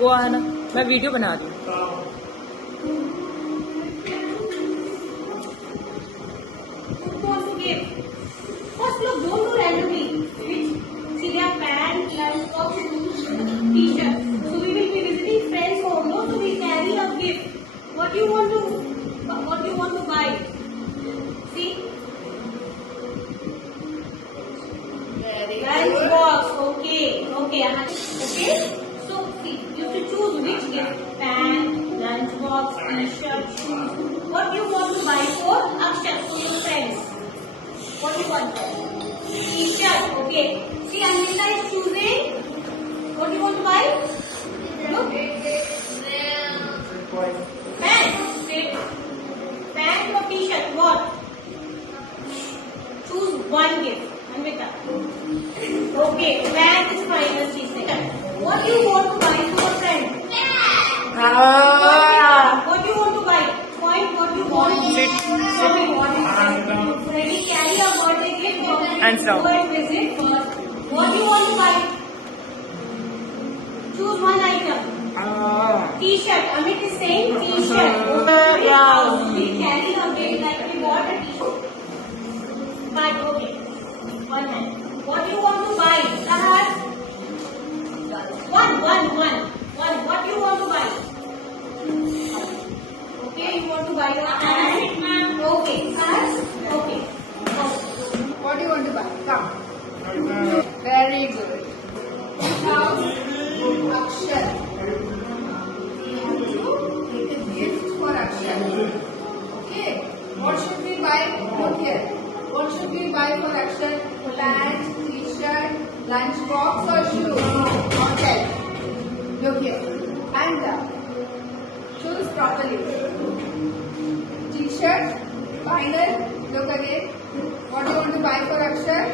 वो है ना, मैं वीडियो बना रही हूँ। First look, don't do randomly. Which, see their pants, lunch box, t-shirt. So we will be visiting friends' home, no? So we carry a gift. What do you want to buy? See? Lunch box. Okay. Okay. So see, you have to choose which gift. Pant, lunch box, t-shirt, shoes. What do you want to buy for Akshat, for your friends? What do you want? T-shirt. Okay. See, Anvita is choosing. What do you want to buy? Look. Pant. Pant or t-shirt? What? Choose one gift. Anvita. Okay. Pant is fine. As she said. What do you want to buy to your friend? What do you want to buy? Point. What do you want? Ready? Carry a birthday gift or And so. go and visit first. What do you want to buy? Choose one item. T-shirt. Amit is saying T-shirt. We carry a gift like we bought a T-shirt. Fine. Okay. One hand. What do you want to buy? Sahat? One. What do you want to buy? Okay, you want to buy your hand? Okay. Sahat? Okay. What do you want to buy? Come. Very good. Now, Akshat. We have to take a gift for Akshat. Okay. What should we buy? Look here. What should we buy for Akshat? Pant, t-shirt, lunch box or shoes? Now tell. Look here. Hands up. Choose properly. T-shirt. Final. Look again. What do you want to buy for Akshat?